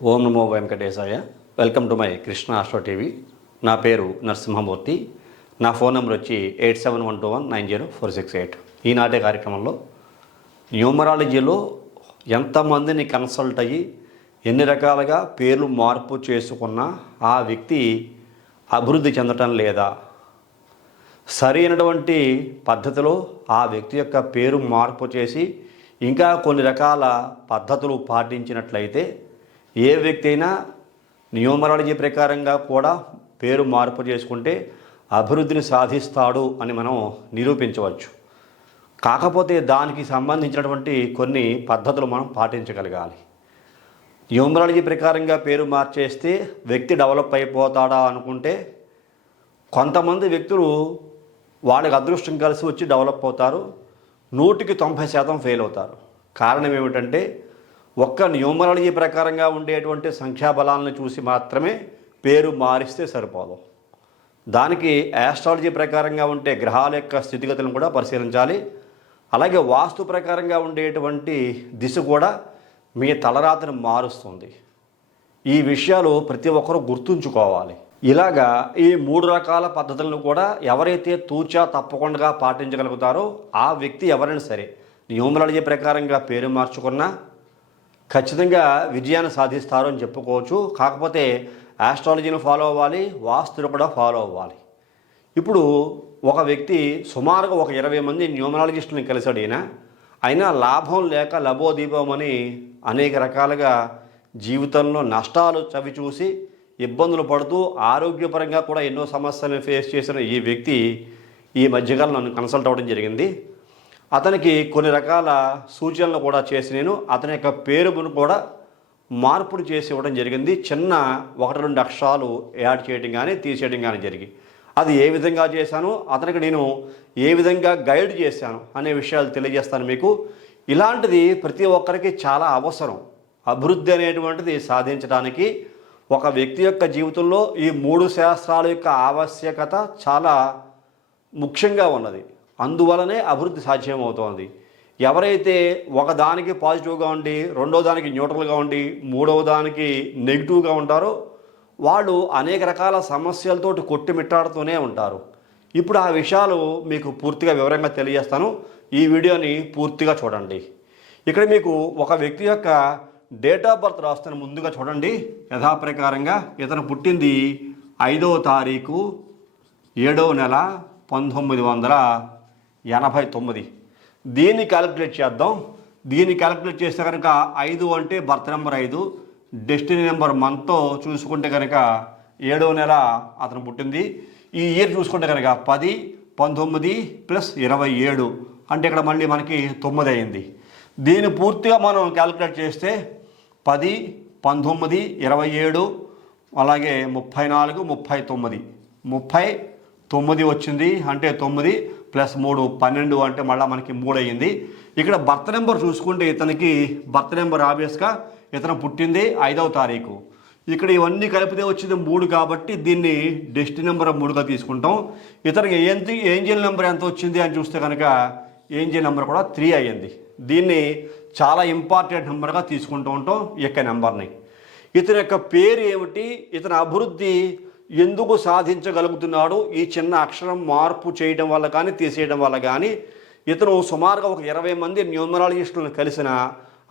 ఓం నమో వెంకటేశాయ. Welcome to my Krishna astro TV. నా పేరు నరసింహమూర్తి. నా ఫోన్ నెంబర్ వచ్చి 8712190468. ఈనాటి కార్యక్రమంలో న్యూమరాలజీలో ఎంతమందిని కన్సల్ట్ అయ్యి ఎన్ని రకాలుగా పేర్లు మార్పు చేసుకున్నా ఆ వ్యక్తి అభివృద్ధి చెందటం లేదా, సరైనటువంటి పద్ధతిలో ఆ వ్యక్తి యొక్క పేరు మార్పు చేసి ఇంకా కొన్ని రకాల పద్ధతులు పాటించినట్లయితే ఏ వ్యక్తి అయినా న్యూమరాలజీ ప్రకారంగా కూడా పేరు మార్పు చేసుకుంటే అభివృద్ధిని సాధిస్తాడు అని మనం నిరూపించవచ్చు. కాకపోతే దానికి సంబంధించినటువంటి కొన్ని పద్ధతులు మనం పాటించగలగాలి. న్యూమరాలజీ ప్రకారంగా పేరు మార్చేస్తే వ్యక్తి డెవలప్ అయిపోతాడా అనుకుంటే కొంతమంది వ్యక్తులు వాళ్ళకి అదృష్టం కలిసి వచ్చి డెవలప్ అవుతారు, 100% ఫెయిల్ అవుతారు. కారణం ఏమిటంటే ఒక్క న్యూమరాలజీ ప్రకారంగా ఉండేటువంటి సంఖ్యాబలాలను చూసి మాత్రమే పేరు మారిస్తే సరిపోదు. దానికి ఆస్ట్రాలజీ ప్రకారంగా ఉండే గ్రహాల యొక్క స్థితిగతులను కూడా పరిశీలించాలి. అలాగే వాస్తు ప్రకారంగా ఉండేటువంటి దిశ కూడా మీ తలరాతను మారుస్తుంది. ఈ విషయాలు ప్రతి ఒక్కరూ గుర్తుంచుకోవాలి. ఇలాగా ఈ 3 రకాల పద్ధతులను కూడా ఎవరైతే తూచా తప్పకుండా పాటించగలుగుతారో ఆ వ్యక్తి ఎవరైనా సరే న్యూమరాలజీ ప్రకారంగా పేరు మార్చుకున్నా ఖచ్చితంగా విజయాన్ని సాధిస్తారు అని చెప్పుకోవచ్చు. కాకపోతే ఆస్ట్రాలజీని ఫాలో అవ్వాలి, వాస్తును కూడా ఫాలో అవ్వాలి. ఇప్పుడు ఒక వ్యక్తి సుమారుగా ఒక 20 మంది న్యూమరాలజిస్టులను కలిసాడు. అయినా లాభం లేక లబోదీపం అని అనేక రకాలుగా జీవితంలో నష్టాలు చవి చూసి ఇబ్బందులు పడుతూ ఆరోగ్యపరంగా కూడా ఎన్నో సమస్యలను ఫేస్ చేసిన ఈ వ్యక్తి ఈ మధ్యకాలం నన్ను కన్సల్ట్ అవ్వడం జరిగింది. అతనికి కొన్ని రకాల సూచనలు కూడా చేసి నేను అతని యొక్క పేరును కూడా మార్పులు చేసి ఇవ్వడం జరిగింది. చిన్న 1-2 అక్షరాలు యాడ్ చేయడం కానీ తీసేయడం కానీ జరిగి అది ఏ విధంగా చేశాను, అతనికి నేను ఏ విధంగా గైడ్ చేశాను అనే విషయాలు తెలియజేస్తాను మీకు. ఇలాంటిది ప్రతి ఒక్కరికి చాలా అవసరం. అభివృద్ధి అనేటువంటిది సాధించడానికి ఒక వ్యక్తి యొక్క జీవితంలో ఈ 3 శాస్త్రాల యొక్క ఆవశ్యకత చాలా ముఖ్యంగా ఉన్నది. అందువలనే అభివృద్ధి సాధ్యమవుతోంది. ఎవరైతే ఒకదానికి పాజిటివ్గా ఉండి, రెండో దానికి న్యూట్రల్గా ఉండి, మూడవ దానికి నెగిటివ్గా ఉంటారో వాళ్ళు అనేక రకాల సమస్యలతోటి కొట్టుమిట్టాడుతూనే ఉంటారు. ఇప్పుడు ఆ విషయాలు మీకు పూర్తిగా వివరంగా తెలియజేస్తాను. ఈ వీడియోని పూర్తిగా చూడండి. ఇక్కడ మీకు ఒక వ్యక్తి యొక్క డేట్ ఆఫ్ బర్త్ రాస్తాను. ముందుగా చూడండి. యథాప్రకారంగా ఇతను పుట్టింది 5వ తారీఖు 7వ నెల 1989. దీన్ని క్యాలిక్యులేట్ చేద్దాం. దీన్ని క్యాలిక్యులేట్ చేస్తే కనుక 5 అంటే బర్త్ నెంబర్ 5, డెస్టినీ నెంబర్ మంత్తో చూసుకుంటే కనుక 7వ నెల అతను పుట్టింది. ఈ ఇయర్ చూసుకుంటే కనుక 10, 19 + 27 అంటే ఇక్కడ మళ్ళీ మనకి 9 అయింది. దీన్ని పూర్తిగా మనం క్యాలిక్యులేట్ చేస్తే 10, 19, 27 అలాగే 34, 39, 39 వచ్చింది. అంటే 9 + 3 12 అంటే మళ్ళీ మనకి 3 అయ్యింది. ఇక్కడ బర్త్ నెంబర్ చూసుకుంటే ఇతనికి బర్త్ నెంబర్ ఆబ్వియస్గా ఇతను పుట్టింది 5వ తారీఖు. ఇక్కడ ఇవన్నీ కలిపితే వచ్చింది 3 కాబట్టి దీన్ని డెస్టినీ నెంబర్ 3గా తీసుకుంటాం. ఇతనికి ఏంజిల్ నెంబర్ ఎంత వచ్చింది అని చూస్తే కనుక ఏంజిల్ నెంబర్ కూడా 3 అయ్యింది. దీన్ని చాలా ఇంపార్టెంట్ నెంబర్గా తీసుకుంటూ ఉంటాం ఈ యొక్క నెంబర్ని. ఇతని యొక్క పేరు ఏమిటి, ఇతని అభివృద్ధి ఎందుకు సాధించగలుగుతున్నాడు, ఈ చిన్న అక్షరం మార్పు చేయడం వల్ల కానీ తీసేయడం వల్ల కానీ ఇతను సుమారుగా ఒక 20 మంది న్యూమరాలజిస్టులను కలిసిన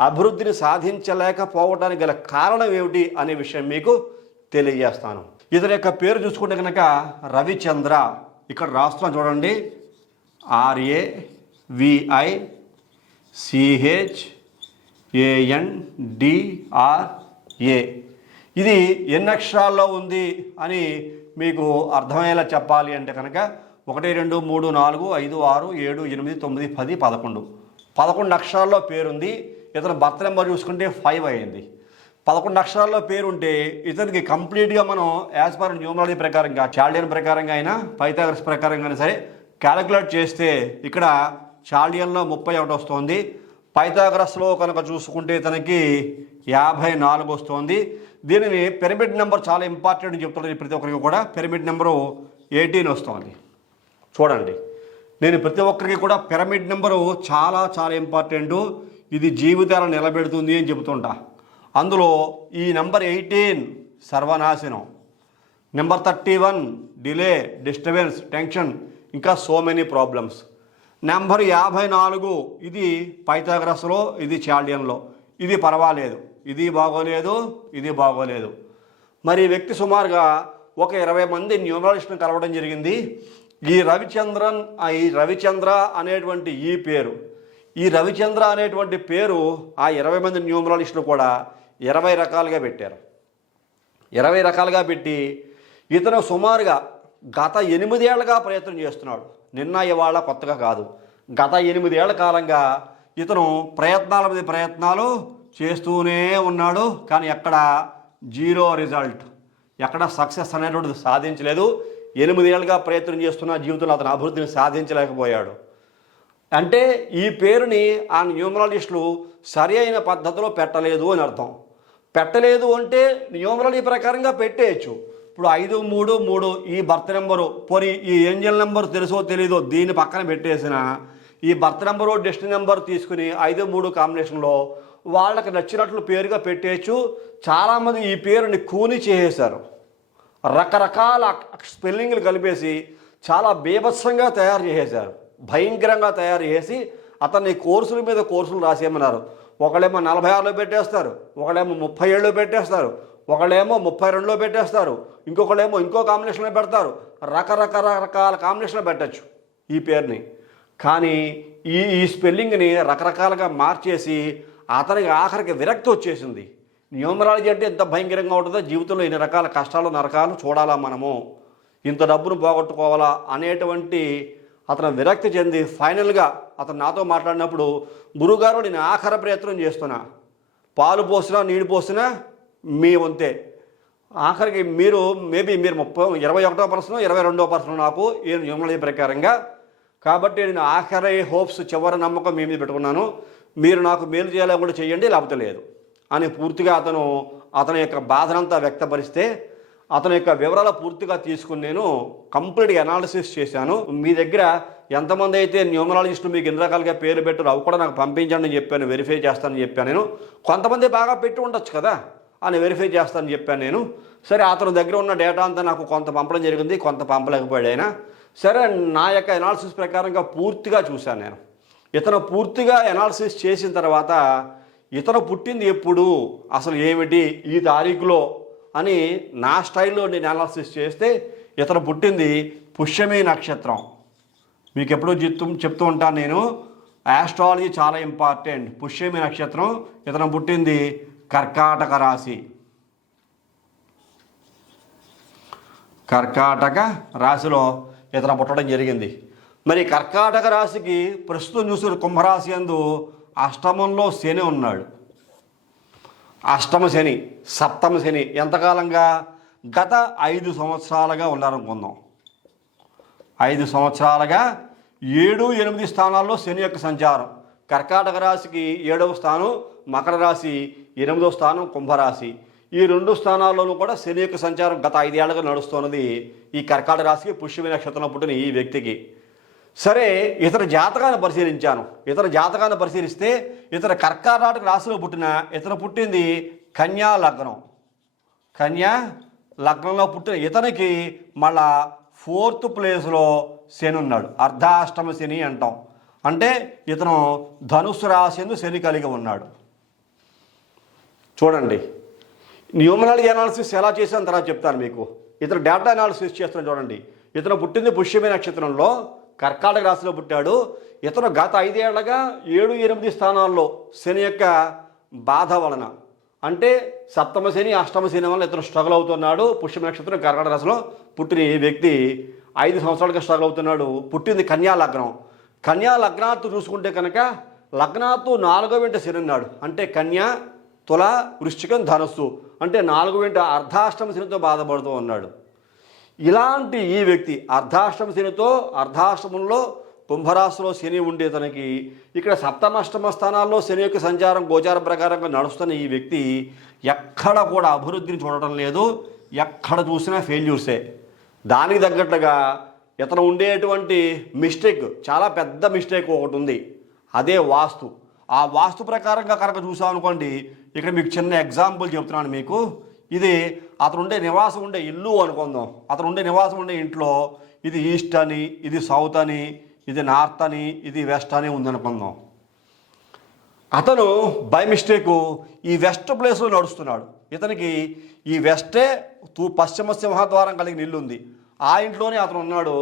అభివృద్ధిని సాధించలేకపోవడానికి గల కారణం ఏమిటి అనే విషయం మీకు తెలియజేస్తాను. ఇతని యొక్క పేరు చూసుకుంటే కనుక రవిచంద్ర. ఇక్కడ రాస్తున్నాను చూడండి. RAVICHANDRA. ఇది ఎన్ని అక్షరాల్లో ఉంది అని మీకు అర్థమయ్యేలా చెప్పాలి అంటే కనుక 1 2 3 4 5 6 7 8 9 10 11 అక్షరాల్లో పేరుంది. ఇతను బర్త్ నెంబర్ చూసుకుంటే 5 అయింది. 11 అక్షరాల్లో పేరుంటే ఇతనికి కంప్లీట్గా మనం యాజ్ పర్ న్యూమరాలజీ ప్రకారంగా, చాల్డియన్ ప్రకారంగా అయినా పైథాగరస్ ప్రకారంగా అయినా సరే క్యాలిక్యులేట్ చేస్తే ఇక్కడ చాల్డియన్లో 31 వస్తుంది. పైథాగరస్లో కనుక చూసుకుంటే ఇతనికి 54 వస్తుంది. దీనిని పిరమిడ్ నెంబర్ చాలా ఇంపార్టెంట్ అని చెప్తున్నది ప్రతి ఒక్కరికి కూడా. పిరమిడ్ నెంబరు 18 వస్తుంది. చూడండి, నేను ప్రతి ఒక్కరికి కూడా పిరమిడ్ నెంబరు చాలా చాలా ఇంపార్టెంటు. ఇది జీవితాలను నిలబెడుతుంది అని చెబుతుంటా. అందులో ఈ నెంబర్ 18 సర్వనాశనం, నెంబర్ 31 డిలే, డిస్టర్బెన్స్, టెన్షన్, ఇంకా సో మెనీ ప్రాబ్లమ్స్. నెంబర్ 54 ఇది పైథాగరస్లో, ఇది చాల్డియన్లో. ఇది పర్వాలేదు, ఇది బాగోలేదు, ఇది బాగోలేదు. మరి ఈ వ్యక్తి సుమారుగా ఒక 20 మంది న్యూమరాలజిస్ట్ని కలవడం జరిగింది. ఈ రవిచంద్ర అనేటువంటి ఈ పేరు, ఈ రవిచంద్ర అనేటువంటి పేరు ఆ 20 మంది న్యూమరాలజిస్టులు కూడా 20 రకాలుగా పెట్టారు. 20 రకాలుగా పెట్టి ఇతను సుమారుగా గత 8 ఏళ్లుగా ప్రయత్నం చేస్తున్నాడు. నిన్న ఇవాళ కొత్తగా కాదు, గత 8 ఏళ్ల కాలంగా ఇతను ప్రయత్నాల మీద ప్రయత్నాలు చేస్తూనే ఉన్నాడు. కానీ ఎక్కడ జీరో రిజల్ట్, ఎక్కడ సక్సెస్ అనేటువంటిది సాధించలేదు. 8 ఏళ్ళుగా ప్రయత్నం చేస్తున్న జీవితంలో అతను అభివృద్ధిని సాధించలేకపోయాడు. అంటే ఈ పేరుని ఆ న్యూమరాలజిస్టులు సరి అయిన పద్ధతిలో పెట్టలేదు అని అర్థం. పెట్టలేదు అంటే న్యూమరాలజీ ప్రకారంగా పెట్టేయచ్చు. ఇప్పుడు 533 ఈ బర్త్ నెంబరు, పోనీ ఈ ఏంజల్ నెంబర్ తెలుసో తెలీదో దీన్ని పక్కన పెట్టేసిన ఈ బర్త్ నెంబరు డెస్టినీ నెంబర్ తీసుకుని 5-3 కాంబినేషన్లో వాళ్ళకి నచ్చినట్లు పేరుగా పెట్టేయచ్చు. చాలామంది ఈ పేరుని కూని చేసేశారు, రకరకాల స్పెల్లింగ్లు కలిపేసి చాలా బీభత్సంగా తయారు చేసేశారు, భయంకరంగా తయారు చేసి అతన్ని కోర్సుల మీద కోర్సులు రాసేయమన్నారు. ఒకళ్ళేమో 46లో పెట్టేస్తారు, ఒకళ్ళేమో 37లో పెట్టేస్తారు, ఒకళ్ళేమో 32లో పెట్టేస్తారు, ఇంకొకళ్ళేమో ఇంకో కాంబినేషన్లో పెడతారు. రకరకాల కాంబినేషన్లో పెట్టచ్చు ఈ పేరుని. కానీ ఈ స్పెల్లింగ్ని రకరకాలుగా మార్చేసి అతనికి ఆఖరికి విరక్తి వచ్చేసింది. న్యూమరాలజీ అంటే ఎంత భయంకరంగా ఉంటుందో, జీవితంలో ఇన్ని రకాల కష్టాలు నరకాలు చూడాలా మనము, ఇంత డబ్బును పోగొట్టుకోవాలా అనేటువంటి అతను విరక్తి చెంది ఫైనల్గా అతను నాతో మాట్లాడినప్పుడు, గురుగారు నేను ఆఖరి ప్రయత్నం చేస్తున్నా, పాలు పోసినా నీళ్ళు పోసినా మీ వంతే, ఆఖరికి మీరు మేబీ మీరు 21వ పర్సన్ 22వ పర్సన్ నాకు ఈ న్యూమరాలజీ ప్రకారంగా, కాబట్టి నేను ఆఖరి హోప్స్ చివరి నమ్మకం మీ మీద పెట్టుకున్నాను, మీరు నాకు మేలు చేయాలని కూడా చేయండి, లేకపోతే లేదు అని పూర్తిగా అతని యొక్క బాధనంతా వ్యక్తపరిస్తే అతని యొక్క వివరాలు పూర్తిగా తీసుకుని నేను కంప్లీట్గా అనాలిసిస్ చేశాను. మీ దగ్గర ఎంతమంది అయితే న్యూమరాలజిస్టులు మీకు ఎన్ని రకాలుగా పేరు పెట్టారు అవి కూడా నాకు పంపించండి అని చెప్పాను, వెరిఫై చేస్తానని చెప్పాను నేను. కొంతమంది బాగా పెట్టి ఉండొచ్చు కదా అని వెరిఫై చేస్తానని చెప్పాను నేను. సరే అతని దగ్గర ఉన్న డేటా అంతా నాకు కొంత పంపడం జరిగింది, కొంత పంపలేకపోయాడు ఆయన. సరే నా యొక్క అనాలిసిస్ ప్రకారంగా పూర్తిగా చూశాను నేను. ఇతను పూర్తిగా అనాలిసిస్ చేసిన తర్వాత ఇతను పుట్టింది ఎప్పుడు, అసలు ఏమిటి ఈ తారీఖులో అని నా స్టైల్లో నేను అనాలిసిస్ చేస్తే ఇతను పుట్టింది పుష్యమి నక్షత్రం. మీకు ఎప్పుడూ చెప్తూ ఉంటాను నేను, ఆస్ట్రాలజీ చాలా ఇంపార్టెంట్. పుష్యమి నక్షత్రం, ఇతను పుట్టింది కర్కాటక రాశి. కర్కాటక రాశిలో ఇతను పుట్టడం జరిగింది. మరి కర్కాటక రాశికి ప్రస్తుతం చూసిన కుంభరాశి యందు అష్టమంలో శని ఉన్నాడు. అష్టమ శని, సప్తమ శని ఎంతకాలంగా, గత 5 సంవత్సరాలుగా ఉన్నారనుకుందాం. 5 సంవత్సరాలుగా 7, 8 స్థానాల్లో శని యొక్క సంచారం. కర్కాటక రాశికి 7వ స్థానం మకర రాశి, 8వ స్థానం కుంభరాశి. ఈ 2 స్థానాల్లోనూ కూడా శని యొక్క సంచారం గత 5 ఏళ్లుగా నడుస్తున్నది ఈ కర్కాటక రాశికి, పుష్యమి నక్షత్రంలో పుట్టిన ఈ వ్యక్తికి. సరే ఇతర జాతకాన్ని పరిశీలించాను. ఇతర జాతకాన్ని పరిశీలిస్తే ఇతర కర్కాటక రాశిలో ఇతను పుట్టింది కన్యా లగ్నం. కన్యా లగ్నంలో పుట్టిన ఇతనికి మళ్ళా 4th ప్లేస్లో శని ఉన్నాడు. అర్ధాష్టమ శని అంటాం. అంటే ఇతను ధనుస్సు రాశి యందు శని కలిగి ఉన్నాడు. చూడండి, న్యూమరాలజీ అనాలిసిస్ ఎలా చేశాను తర్వాత చెప్తాను మీకు. ఇతను డేటా అనాలిసిస్ చేస్తున్నాడు. చూడండి, ఇతను పుట్టింది పుష్యమి నక్షత్రంలో కర్కాటక రాశిలో పుట్టాడు. ఇతను గత 5 ఏళ్లుగా 7, 8 స్థానాల్లో శని యొక్క బాధ వలన, అంటే సప్తమ శని అష్టమ శని వలన ఇతను స్ట్రగుల్ అవుతున్నాడు. పుష్యమి నక్షత్రం కర్కాటక రాశిలో పుట్టిన ఈ వ్యక్తి 5 సంవత్సరాలుగా స్ట్రగుల్ అవుతున్నాడు. పుట్టింది కన్యా లగ్నం. కన్యా లగ్నాత్తు చూసుకుంటే కనుక లగ్నాత్తు 4వ ఇంట శని ఉన్నాడు. అంటే కన్యా, తుల, వృశ్చికం, ధనస్సు, అంటే 4వ ఇంట అర్ధాష్టమ శనితో బాధపడుతూ ఉన్నాడు. ఇలాంటి ఈ వ్యక్తి అర్ధాష్టమ శనితో, అర్ధాష్టమంలో కుంభరాశిలో శని ఉండే తనకి ఇక్కడ సప్తమాష్టమ స్థానాల్లో శని యొక్క సంచారం గోచార ప్రకారంగా నడుస్తున్న ఈ వ్యక్తి ఎక్కడ కూడా అభివృద్ధిని చూడటం లేదు. ఎక్కడ చూసినా ఫెయిల్యూర్సే. దానికి తగ్గట్టుగా ఇతను ఉండేటువంటి మిస్టేక్, చాలా పెద్ద మిస్టేక్ ఒకటి ఉంది, అదే వాస్తు. ఆ వాస్తు ప్రకారంగా కనుక చూసాం అనుకోండి, ఇక్కడ మీకు చిన్న ఎగ్జాంపుల్ చెప్తున్నాను మీకు. ఇది అతను ఉండే నివాసం ఉండే ఇల్లు అనుకుందాం. అతను ఉండే నివాసం ఉండే ఇంట్లో ఇది ఈస్ట్ అని, ఇది సౌత్ అని, ఇది నార్త్ అని, ఇది వెస్ట్ అని ఉందనుకుందాం. అతను బై మిస్టేకు ఈ వెస్ట్ ప్లేస్లో నడుస్తున్నాడు. ఇతనికి ఈ వెస్టే పశ్చిమ సింహద్వారం కలిగిన ఇల్లు ఉంది. ఆ ఇంట్లోనే అతను ఉన్నాడు.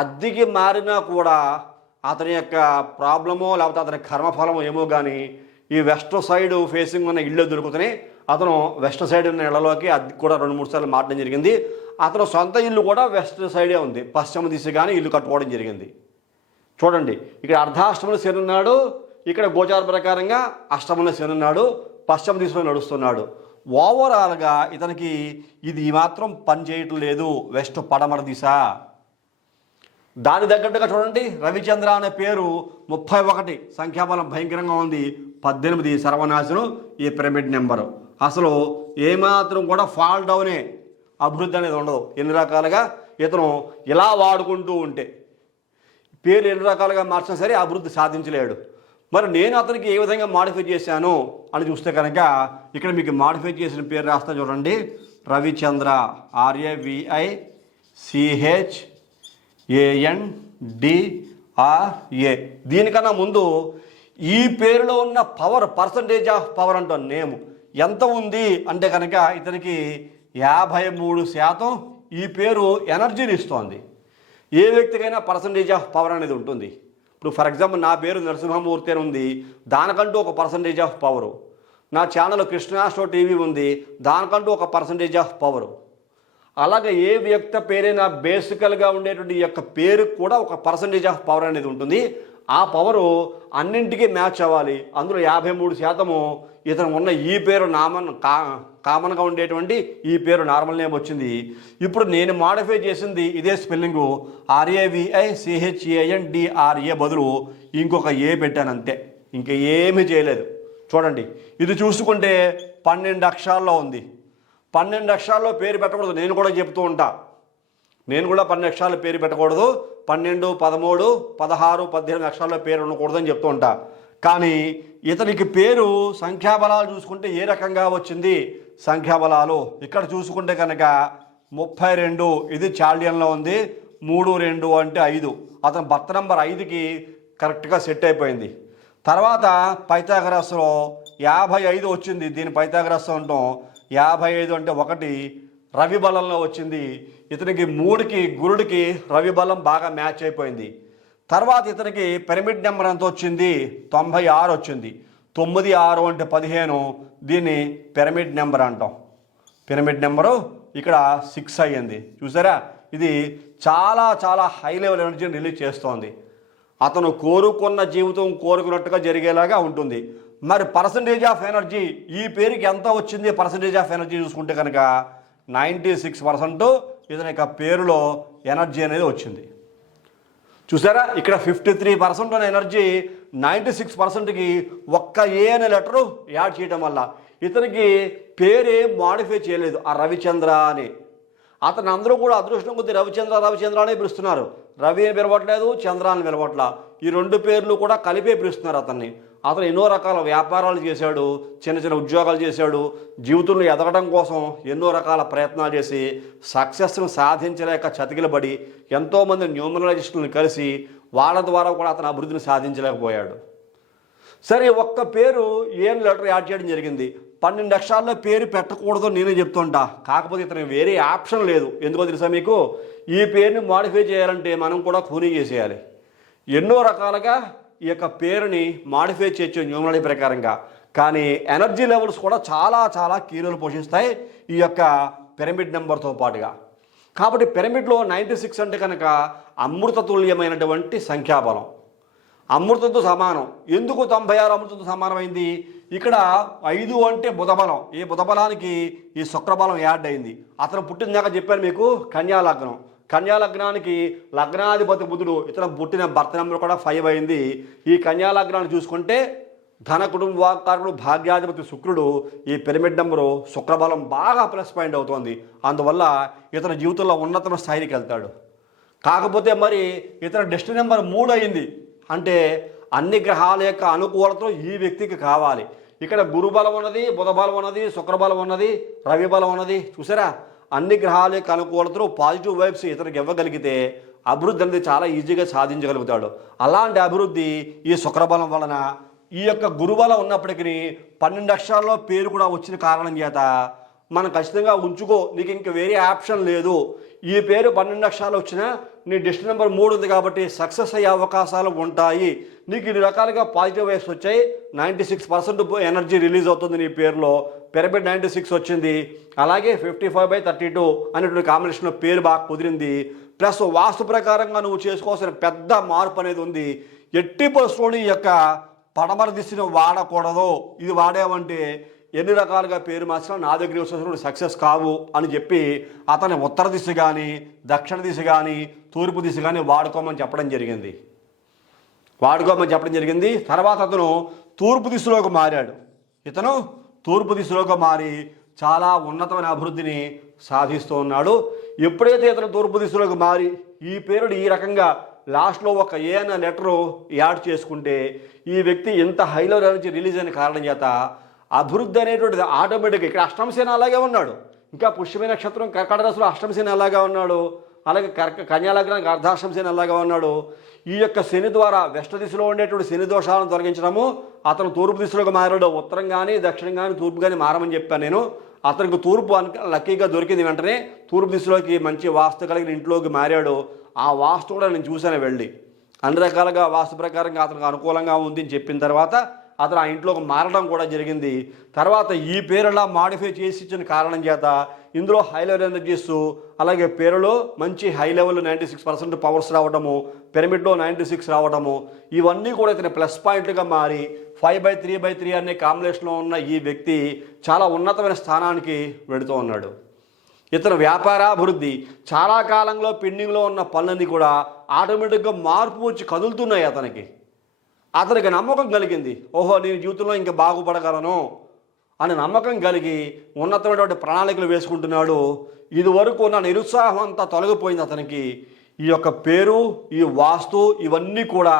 అద్దెకి మారినా కూడా అతని యొక్క ప్రాబ్లమో లేకపోతే అతని కర్మఫలమో ఏమో కానీ ఈ వెస్ట్ సైడ్ ఫేసింగ్ ఉన్న ఇళ్ళు దొరుకుతున్నాయి. అతను వెస్ట్ సైడ్ ఉన్న ఇళ్లలోకి అద్దెకి కూడా 2-3 సార్లు మారడం జరిగింది. అతను సొంత ఇల్లు కూడా వెస్ట్ సైడే ఉంది. పశ్చిమ దిశగానే ఇల్లు కట్టుకోవడం జరిగింది. చూడండి, ఇక్కడ అర్ధాష్టమంలో శని ఉన్నాడు, ఇక్కడ గోచార ప్రకారంగా అష్టమంలో శని ఉన్నాడు, పశ్చిమ దిశలో నడుస్తున్నాడు. ఓవరాల్గా ఇతనికి ఇది మాత్రం పని చేయటం లేదు, వెస్ట్ పడమర దిశ. దాని తగ్గట్టుగా చూడండి, రవిచంద్ర అనే పేరు 31 సంఖ్యాబలం భయంకరంగా ఉంది, 18 సర్వనాశనం ఈ పిరమిడ్ నెంబరు. అసలు ఏమాత్రం కూడా ఫాల్ డౌనే, అభివృద్ధి అనేది ఉండదు. ఎన్ని రకాలుగా ఇతను ఇలా వాడుకుంటూ ఉంటే పేరు ఎన్ని రకాలుగా మార్చినా సరే అభివృద్ధి సాధించలేడు. మరి నేను అతనికి ఏ విధంగా మాడిఫై చేశాను అని చూస్తే కనుక ఇక్కడ మీకు మాడిఫై చేసిన పేరు రాస్తా చూడండి. రవిచంద్ర, RAVICHANDRA. దీనికన్నా ముందు ఈ పేరులో ఉన్న పవర్, పర్సంటేజ్ ఆఫ్ పవర్ అంటాం, నేమ్ ఎంత ఉంది అంటే కనుక ఇతనికి 53% ఈ పేరు ఎనర్జీని ఇస్తోంది. ఏ వ్యక్తికైనా పర్సంటేజ్ ఆఫ్ పవర్ అనేది ఉంటుంది. ఇప్పుడు ఫర్ ఎగ్జాంపుల్ నా పేరు నరసింహమూర్తి అని ఉంది, దానికంటూ ఒక పర్సంటేజ్ ఆఫ్ పవరు. నా ఛానల్ కృష్ణాస్ట్రో టీవీ ఉంది, దానికంటూ ఒక పర్సంటేజ్ ఆఫ్ పవరు. అలాగే ఏ వ్యక్తి పేరైనా బేసికల్గా ఉండేటువంటి ఈ యొక్క పేరుకు కూడా ఒక పర్సంటేజ్ ఆఫ్ పవర్ అనేది ఉంటుంది. ఆ పవరు అన్నింటికీ మ్యాచ్ అవ్వాలి. అందులో 53% ఇతను ఉన్న ఈ పేరు కామన్గా ఉండేటువంటి ఈ పేరు నార్మల్ నేమ్ వచ్చింది. ఇప్పుడు నేను మాడిఫై చేసింది ఇదే స్పెల్లింగు, RAVICHANDRA బదులు ఇంకొక ఏ పెట్టాను అంతే, ఇంకా ఏమీ చేయలేదు. చూడండి, ఇది చూసుకుంటే 12 అక్షరాల్లో ఉంది. 12 అక్షరాల్లో పేరు పెట్టకూడదు, నేను కూడా చెప్తూ ఉంటా. నేను కూడా 12 అక్షరాల పేరు పెట్టకూడదు, 12, 13, 16, 18 అక్షరాల పేరు ఉండకూడదు అని చెప్తూ ఉంటా. కానీ ఇతనికి పేరు సంఖ్యాబలాలు చూసుకుంటే ఏ రకంగా వచ్చింది సంఖ్యాబలాలు ఇక్కడ చూసుకుంటే కనుక 32, ఇది చాల్డియన్లో ఉంది. 3, 2 అంటే 5, అతను బర్త్ నెంబర్ 5కి కరెక్ట్గా సెట్ అయిపోయింది. తర్వాత పైథాగరస్లో 55 వచ్చింది, దీని పైథాగరస్ అంటాం. 55 అంటే 1 రవి బలంలో వచ్చింది. ఇతనికి 3కి గురుడికి రవి బలం బాగా మ్యాచ్ అయిపోయింది. తర్వాత ఇతనికి పిరమిడ్ నెంబర్ ఎంత వచ్చింది, 96 వచ్చింది. 9, 6 అంటే 15, దీన్ని పిరమిడ్ నెంబర్ అంటాం. పిరమిడ్ నెంబరు ఇక్కడ 6 అయ్యింది. చూసారా, ఇది చాలా చాలా హై లెవెల్ ఎనర్జీని రిలీజ్ చేస్తోంది. అతను కోరుకున్న జీవితం కోరుకున్నట్టుగా జరిగేలాగా ఉంటుంది. మరి పర్సంటేజ్ ఆఫ్ ఎనర్జీ ఈ పేరుకి ఎంత వచ్చింది, పర్సంటేజ్ ఆఫ్ ఎనర్జీ చూసుకుంటే కనుక 96% ఇతని యొక్క పేరులో ఎనర్జీ అనేది వచ్చింది. చూసారా, ఇక్కడ 53% ఉన్న ఎనర్జీ 96%కి ఒక్క ఏ అనే లెటరు యాడ్ చేయడం వల్ల ఇతనికి పేరే మాడిఫై చేయలేదు, ఆ రవిచంద్ర అని. అతను అందరూ కూడా అదృష్టం కొద్ది రవిచంద్ర అనే పిలుస్తున్నారు. రవి అని పిలవట్లేదు, చంద్ర అని పిలవట్లా. ఈ 2 పేర్లు కూడా కలిపే పిలుస్తున్నారు అతన్ని. అతను ఎన్నో రకాల వ్యాపారాలు చేశాడు, చిన్న చిన్న ఉద్యోగాలు చేశాడు. జీవితంలో ఎదగడం కోసం ఎన్నో రకాల ప్రయత్నాలు చేసి సక్సెస్ను సాధించలేక చతికిలబడి ఎంతోమంది న్యూమరాలజిస్టులను కలిసి వాళ్ళ ద్వారా కూడా అతను అభివృద్ధిని సాధించలేకపోయాడు. సరే, ఒక్క పేరు ఏం లెటర్ యాడ్ చేయడం జరిగింది. 12 అక్షరాల్లో పేరు పెట్టకూడదు నేనే చెప్తుంటా. కాకపోతే ఇతనికి వేరే ఆప్షన్ లేదు. ఎందుకో తెలుసా మీకు, ఈ పేరుని మాడిఫై చేయాలంటే మనం కూడా కూనీ చేసేయాలి. ఎన్నో రకాలుగా ఈ యొక్క పేరుని మాడిఫై చేయొచ్చు న్యూమరాలజీ ప్రకారంగా. కానీ ఎనర్జీ లెవెల్స్ కూడా చాలా చాలా కీలలు పోషిస్తాయి ఈ యొక్క పిరమిడ్ నెంబర్తో పాటుగా. కాబట్టి పిరమిడ్లో 96 అంటే కనుక అమృత తుల్యమైనటువంటి సంఖ్యాబలం, అమృతంతో సమానం. ఎందుకు 96 అమృతంతో సమానమైంది? ఇక్కడ 5 అంటే బుధబలం. ఈ బుధబలానికి ఈ శుక్రబలం యాడ్ అయింది. అతను పుట్టిన దాకా చెప్పాను మీకు, కన్యా లగ్నం. కన్యా లగ్నానికి లగ్నాధిపతి బుధుడు, ఇతను పుట్టిన బర్త్ నెంబర్ కూడా 5 అయింది. ఈ కన్యా లగ్నాన్ని చూసుకుంటే ధన కుటుంబకారుడు భాగ్యాధిపతి శుక్రుడు, ఈ పిరమిడ్ నెంబరు శుక్రబలం బాగా ప్లస్ పాయింట్ అవుతోంది. అందువల్ల ఇతని జీవితంలో ఉన్నతమైన స్థాయికి వెళ్తాడు. కాకపోతే మరి ఇతని డెస్టినీ నెంబర్ 3 అయింది. అంటే అన్ని గ్రహాల యొక్క అనుకూలత ఈ వ్యక్తికి కావాలి. ఇక్కడ గురుబలం ఉన్నది, బుధబలం ఉన్నది, శుక్రబలం ఉన్నది, రవి బలం ఉన్నది. చూసారా, అన్ని గ్రహాల యొక్క అనుకూలతలు పాజిటివ్ వైబ్స్ ఇతనికి ఇవ్వగలిగితే అభివృద్ధి అనేది చాలా ఈజీగా సాధించగలుగుతాడు. అలాంటి అభివృద్ధి ఈ శుక్రబలం వలన, ఈ యొక్క గురుబలం ఉన్నప్పటికీ 12 అక్షరాల్లో పేరు కూడా వచ్చిన కారణం చేత మనం ఖచ్చితంగా ఉంచుకో, నీకు ఇంక వేరే ఆప్షన్ లేదు. ఈ పేరు 12 అక్షరాలు వచ్చినా నీ డిస్ట్రిక్ట్ నెంబర్ 3 ఉంది కాబట్టి సక్సెస్ అయ్యే అవకాశాలు ఉంటాయి. నీకు ఇన్ని రకాలుగా పాజిటివ్ వైబ్స్ వచ్చాయి. 96% ఎనర్జీ రిలీజ్ అవుతుంది నీ పేరులో. పిరమిడ్ 96 వచ్చింది. అలాగే 55/32 అనేటువంటి కాంబినేషన్లో పేరు బాగా కుదిరింది. ప్లస్ వాస్తు ప్రకారంగా నువ్వు చేసుకోవాల్సిన పెద్ద మార్పు అనేది ఉంది. ఎట్టి పరిస్థితుల్లో ఈ యొక్క పడమర దిశను వాడకూడదు. ఇది వాడామంటే ఎన్ని రకాలుగా పేరు మార్చినా నా దగ్గర వచ్చేసి సక్సెస్ కావు అని చెప్పి అతని ఉత్తర దిశ కానీ, దక్షిణ దిశ కానీ, తూర్పు దిశ కానీ వాడుకోమని చెప్పడం జరిగింది. తర్వాత అతను తూర్పు దిశలోకి మారాడు. ఇతను తూర్పు దిశలోకి మారి చాలా ఉన్నతమైన అభివృద్ధిని సాధిస్తూ ఉన్నాడు. ఎప్పుడైతే ఇతను తూర్పు దిశలోకి మారి ఈ పేరుని ఈ రకంగా లాస్ట్లో ఒక ఏ అన్న లెటరు యాడ్ చేసుకుంటే ఈ వ్యక్తి ఎంత హైలో ఎనర్జీ రిలీజ్ అయిన కారణం చేత అభివృద్ధి అనేటువంటిది ఆటోమేటిక్గా ఇక్కడ అష్టమశని అలాగే ఉన్నాడు. ఇంకా పుష్యమి నక్షత్రం కర్కాటక రాశిలో అష్టమశని అలాగా ఉన్నాడు. అలాగే కన్యాలగ్నానికి అర్ధాష్టమశని అలాగా ఉన్నాడు. ఈ యొక్క శని ద్వారా వెస్ట్ దిశలో ఉండేటువంటి శని దోషాలను తొలగించడము, అతను తూర్పు దిశలోకి మారాడు. ఉత్తరం కానీ, దక్షిణం కానీ, తూర్పు కానీ మారమని చెప్పాను నేను. అతనికి తూర్పు లక్కీగా దొరికింది. వెంటనే తూర్పు దిశలోకి మంచి వాస్తు కలిగిన ఇంట్లోకి మారాడు. ఆ వాస్తు కూడా నేను చూశాను వెళ్ళి. అన్ని రకాలుగా వాస్తు ప్రకారంగా అతనికి అనుకూలంగా ఉంది అని చెప్పిన తర్వాత అతను ఆ ఇంట్లోకి మారడం కూడా జరిగింది. తర్వాత ఈ పేరులా మాడిఫై చేసి ఇచ్చిన కారణం చేత ఇందులో హై లెవెల్ ఎనర్జీస్, అలాగే పేరులో మంచి హై లెవెల్ 96% పవర్స్ రావడము, పిరమిడ్లో 96 రావడము, ఇవన్నీ కూడా ఇతని ప్లస్ పాయింట్గా మారి 5/3/3 అనే కాంబినేషన్లో ఉన్న ఈ వ్యక్తి చాలా ఉన్నతమైన స్థానానికి వెళుతూ ఉన్నాడు. ఇతను వ్యాపారాభివృద్ధి, చాలా కాలంలో పెండింగ్లో ఉన్న పనులన్నీ కూడా ఆటోమేటిక్గా మార్పు వచ్చి కదులుతున్నాయి. అతనికి నమ్మకం కలిగింది. ఓహో, నేను జీవితంలో ఇంకా బాగుపడగలను అని నమ్మకం కలిగి ఉన్నతమైనటువంటి ప్రణాళికలు వేసుకుంటున్నాడు. ఇదివరకు ఉన్న నిరుత్సాహం అంతా తొలగిపోయింది అతనికి. ఈ యొక్క పేరు, ఈ వాస్తు ఇవన్నీ కూడా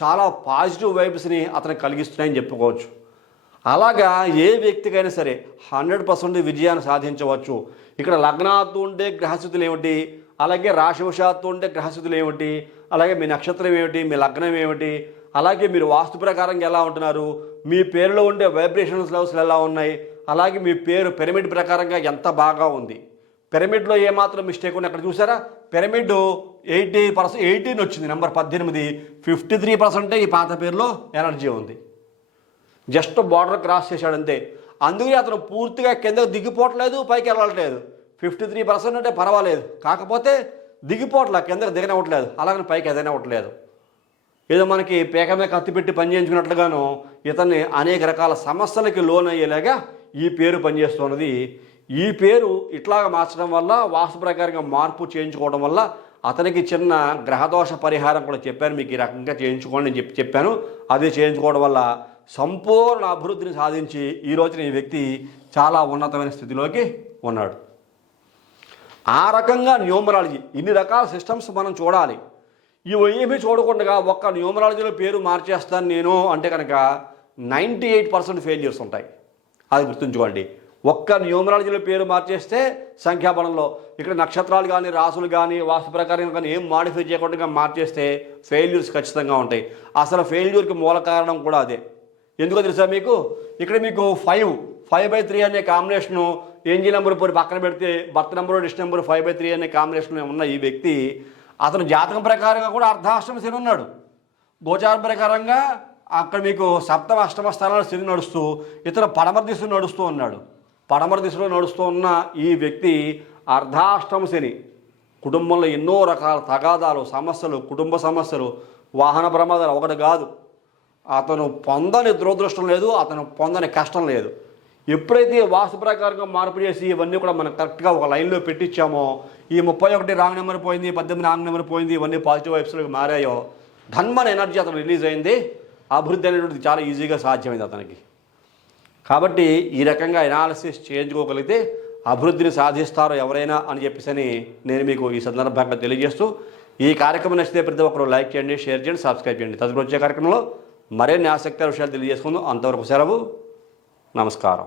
చాలా పాజిటివ్ వైబ్స్ని అతనికి కలిగిస్తున్నాయని చెప్పుకోవచ్చు. అలాగా ఏ వ్యక్తికైనా సరే 100% విజయాన్ని సాధించవచ్చు. ఇక్కడ లగ్నాత్తు ఉండే గ్రహస్థితులు ఏమిటి, అలాగే రాశివశాత్తు ఉండే గ్రహస్థితులు ఏమిటి, అలాగే మీ నక్షత్రం ఏమిటి, మీ లగ్నం ఏమిటి, అలాగే మీరు వాస్తు ప్రకారంగా ఎలా ఉంటున్నారు, మీ పేరులో ఉండే వైబ్రేషన్స్ లెవెల్స్ ఎలా ఉన్నాయి, అలాగే మీ పేరు పిరమిడ్ ప్రకారంగా ఎంత బాగా ఉంది. పిరమిడ్లో ఏమాత్రం మిస్టేక్ ఉంది అక్కడ చూసారా, పిరమిడ్ 18 వచ్చింది, నెంబర్ 18. 53% ఈ పాత పేరులో ఎనర్జీ ఉంది. జస్ట్ బార్డర్ క్రాస్ చేశాడంతే. అందుకని అతను పూర్తిగా కిందకు దిగిపోవట్లేదు, పైకి వెళ్ళట్లేదు. 53% అంటే పర్వాలేదు, కాకపోతే దిగిపోవట్లే, కిందకు దిగనివ్వట్లేదు, అలాగని పైకి ఎదనివ్వట్లేదు. ఏదో మనకి పేక మీద కత్తి పెట్టి పని చేయించుకున్నట్లుగాను ఇతన్ని అనేక రకాల సమస్యలకి లోన్ అయ్యేలాగా ఈ పేరు పనిచేస్తున్నది. ఈ పేరు ఇట్లాగా మార్చడం వల్ల, వాస్తు ప్రకారంగా మార్పు చేయించుకోవడం వల్ల అతనికి చిన్న గ్రహదోష పరిహారం కూడా చెప్పాను, మీకు ఈ రకంగా చేయించుకోండి అని చెప్పాను. అదే చేయించుకోవడం వల్ల సంపూర్ణ అభివృద్ధిని సాధించి ఈ రోజున ఈ వ్యక్తి చాలా ఉన్నతమైన స్థితిలోకి ఉన్నాడు. ఆ రకంగా న్యూమరాలజీ, ఇన్ని రకాల సిస్టమ్స్ మనం చూడాలి. ఇవి ఏమీ చూడకుండా ఒక్క న్యూమరాలజీలో పేరు మార్చేస్తాను నేను అంటే కనుక 98% ఫెయిల్యూర్స్ ఉంటాయి. అది గుర్తుంచుకోండి. ఒక్క న్యూమరాలజీలో పేరు మార్చేస్తే సంఖ్యాబలంలో ఇక్కడ నక్షత్రాలు కానీ, రాసులు కానీ, వాస్తు ప్రకారం కానీ ఏం మాడిఫై చేయకుండా మార్చేస్తే ఫెయిల్యూర్స్ ఖచ్చితంగా ఉంటాయి. అసలు ఫెయిల్యూర్కి మూల కారణం కూడా అదే. ఎందుకో తెలుసా మీకు, ఇక్కడ మీకు 5/3 అనే కాంబినేషను ఏంజీ నెంబర్ పక్కన పెడితే బర్త్ నెంబరు, డిస్ట్ నెంబరు 5/3 అనే కాంబినేషన్ ఉన్న ఈ వ్యక్తి అతను జాతకం ప్రకారంగా కూడా అర్ధాష్టమ శని ఉన్నాడు. గోచారం ప్రకారంగా అక్కడ మీకు 7వ 8వ స్థానాలు శని నడుస్తూ ఇతను పడమర దిశలో నడుస్తూ ఉన్నాడు. పడమర దిశలో నడుస్తూ ఉన్న ఈ వ్యక్తి అర్ధాష్టమ శని, కుటుంబంలో ఎన్నో రకాల తగాదాలు, సమస్యలు, కుటుంబ సమస్యలు, వాహన ప్రమాదాలు ఒకటి కాదు. అతను పొందని దురదృష్టం లేదు, అతను పొందని కష్టం లేదు. ఎప్పుడైతే వాస్తు ప్రకారంగా మార్పు చేసి ఇవన్నీ కూడా మనం కరెక్ట్గా ఒక లైన్లో పెట్టించామో, ఈ 31 రాంగ్ నెంబర్ పోయింది, 18 రాంగ్ నెంబర్ పోయింది, ఇవన్నీ పాజిటివ్ వైబ్స్లోకి మారాయో, ధన్మన ఎనర్జీ అతను రిలీజ్ అయింది. అభివృద్ధి అనేటువంటిది చాలా ఈజీగా సాధ్యమైంది అతనికి. కాబట్టి ఈ రకంగా ఎనాలిసిస్ చేయించుకోగలిగితే అభివృద్ధిని సాధిస్తారు ఎవరైనా అని చెప్పేసి నేను మీకు ఈ సందర్భంగా తెలియజేస్తూ, ఈ కార్యక్రమం నచ్చితే ప్రతి ఒక్కరు లైక్ చేయండి, షేర్ చేయండి, సబ్స్క్రైబ్ చేయండి. తదుపరి వచ్చే కార్యక్రమంలో మరిన్ని ఆసక్తికర విషయాలు తెలియజేసుకుందాం. అంతవరకు సెలవు. నమస్కారం.